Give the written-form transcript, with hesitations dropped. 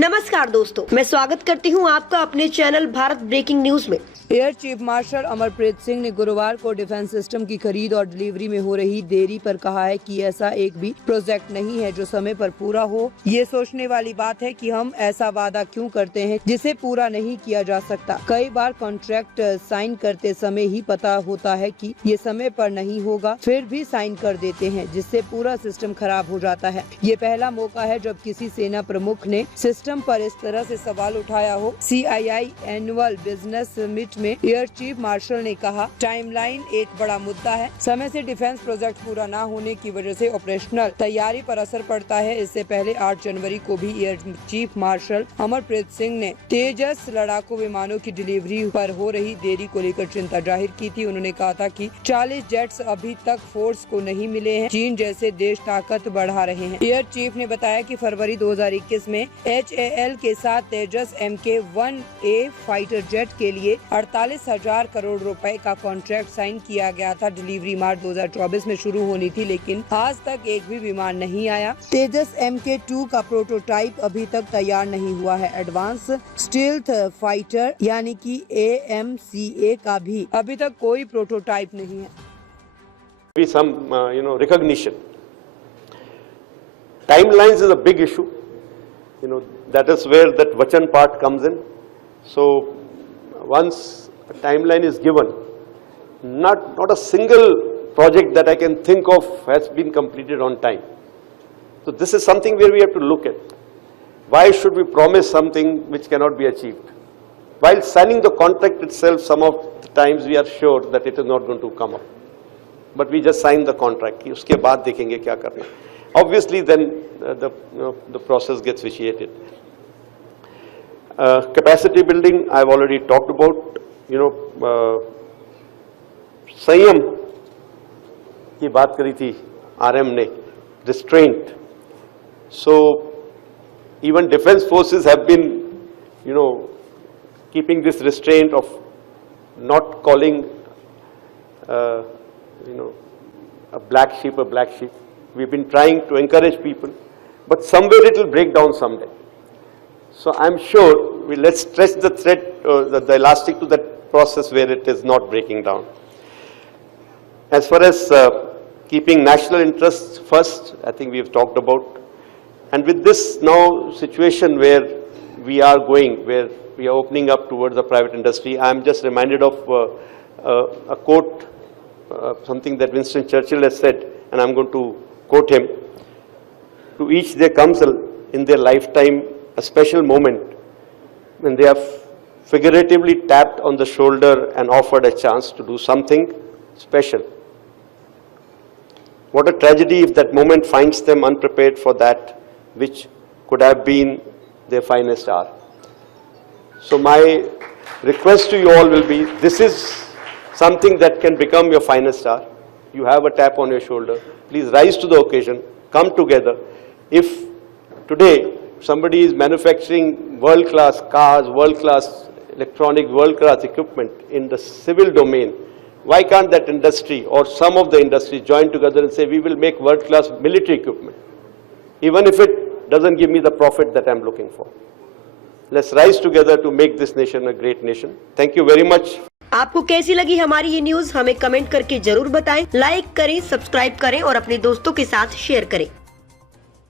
नमस्कार दोस्तों, मैं स्वागत करती हूं आपका अपने चैनल भारत ब्रेकिंग न्यूज में। Air chief marshal Amarpreet Singh ने गुरुवार को डिफेंस सिस्टम की खरीद और डिलीवरी में हो रही देरी पर कहा है कि ऐसा एक भी प्रोजेक्ट नहीं है जो समय पर पूरा हो। ये सोचने वाली बात है कि हम ऐसा वादा क्यों करते हैं जिसे पूरा नहीं किया जा सकता। कई बार कॉन्ट्रैक्ट साइन करते समय ही पता होता है कि ये समय पर नहीं होगा, फिर भी साइन कर देते हैं जिससे पूरा सिस्टम खराब हो जाता है। ये पहला मौका है जब किसी सेना प्रमुख ने सिस्टम पर इस तरह से सवाल उठाया हो। CII एनुअल बिजनेस समिट में एयर चीफ मार्शल ने कहा, टाइमलाइन एक बड़ा मुद्दा है। समय से डिफेंस प्रोजेक्ट पूरा न होने की वजह से ऑपरेशनल तैयारी पर असर पड़ता है। इससे पहले 8 जनवरी को भी air chief marshal Amarpreet Singh ने तेजस लड़ाकू विमानों की डिलीवरी पर हो रही देरी को लेकर चिंता जाहिर की थी। उन्होंने कहा था कि 40 जेट्स अभी तक फोर्स को नहीं मिले हैं। चीन जैसे देश ताकत बढ़ा रहे हैं। एयर चीफ ने बताया कि फरवरी 2021 में HAL के साथ तेजस MK-1A फाइटर जेट के लिए 48,000 करोड़ रुपए का कॉन्ट्रैक्ट साइन किया गया था। डिलीवरी मार्च 2024 में शुरू होनी थी, लेकिन आज तक एक भी विमान नहीं आया। तेजस MK-2 का प्रोटोटाइप अभी तक तैयार नहीं हुआ है। एडवांस स्टील्थ फाइटर यानी कि AMCA का भी अभी तक कोई प्रोटोटाइप नहीं है। Some recognition. Timelines is a big issue. That is where that Vachan part comes in. So once a timeline is given, not a single project that I can think of has been completed on time. So this is something where we have to look at. Why should we promise something which cannot be achieved? While signing the contract itself, some of the times we are sure that it is not going to come up. But we just sign the contract. उसके बाद देखेंगे क्या करना है. Obviously, then the process gets vitiated. Capacity building, I've already talked about. संयम की बात करी थी RM ने, restraint. So even defense forces have been, keeping this restraint of not calling, a black sheep. We've been trying to encourage people, but somewhere it will break down someday. So I'm sure let's stretch the thread, the elastic to that process where it is not breaking down. As far as keeping national interests first, I think we've talked about. And with this now situation where we are going, where we are opening up towards the private industry, I'm just reminded of a quote, something that Winston Churchill has said, and I'm going to quote him. To each there comes in their lifetime a special moment when they are figuratively tapped on the shoulder and offered a chance to do something special. What a tragedy if that moment finds them unprepared for that which could have been their finest hour. So my request to you all will be, this is something that can become your finest hour. You have a tap on your shoulder. Please rise to the occasion, come together. If today somebody is manufacturing world-class cars, world-class electronic, world-class equipment in the civil domain, why can't that industry or some of the industry join together and say, we will make world-class military equipment, even if it doesn't give me the profit that I'm looking for. Let's rise together to make this nation a great nation. Thank you very much. आपको कैसी लगी हमारी ये news, हमें comment करके जरूर बताएं। Like करें, सब्सक्राइब करें और अपने दोस्तों के साथ शेयर करें।